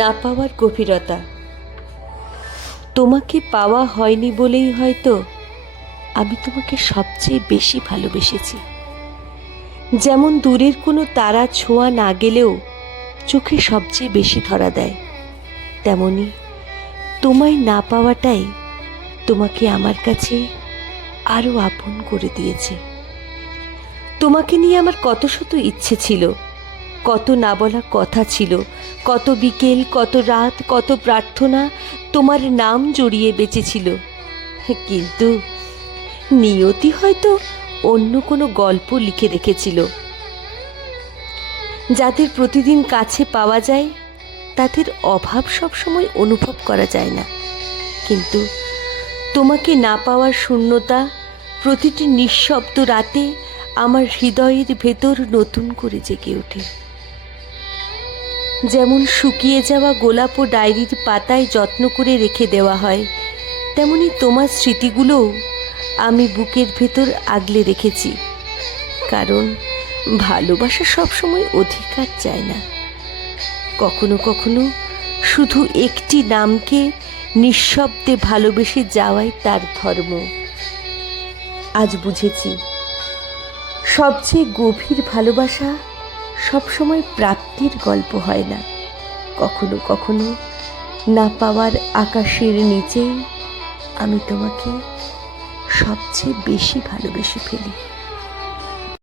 না পাওয়ার গভীরতা। তোমাকে পাওয়া হয়নি বলেই হয়তো আমি তোমাকে সবচেয়ে বেশি ভালোবেসেছি। যেমন দূরের কোনো তারা ছোঁয়া না গেলেও চোখে সবচেয়ে বেশি ধরা দেয়, তেমনি তোমায় না পাওয়াটাই তোমাকে আমার কাছে আরও আপন করে দিয়েছে। তোমাকে নিয়ে আমার কত শত ইচ্ছে ছিল, কত না বলা কথা ছিল, কত বিকেল, কত রাত, কত প্রার্থনা তোমার নাম জড়িয়ে বেঁচেছিল। কিন্তু নিয়তি হয়তো অন্য কোনো গল্প লিখে রেখেছিল। যাদের প্রতিদিন কাছে পাওয়া যায় তাদের অভাব সবসময় অনুভব করা যায় না, কিন্তু তোমাকে না পাওয়ার শূন্যতা প্রতিটি নিঃশব্দ রাতে আমার হৃদয়ের ভেতর নতুন করে জেগে ওঠে। যেমন শুকিয়ে যাওয়া গোলাপ ও ডায়েরির পাতায় যত্ন করে রেখে দেওয়া হয়, তেমনি তোমার স্মৃতিগুলোও আমি বুকের ভেতর আগলে রেখেছি। কারণ ভালোবাসা সবসময় অধিকার চায় না, কখনো কখনো শুধু একটি নামকে নিঃশব্দে ভালোবেসে যাওয়াই তার ধর্ম। আজ বুঝেছি, সবচেয়ে গভীর ভালোবাসা সবসময় প্রাপ্তির গল্প হয় না, কখনো কখনো না পাওয়ার আকাশের নিচেই আমি তোমাকে সবচেয়ে বেশি ভালোবেসে ফেলি।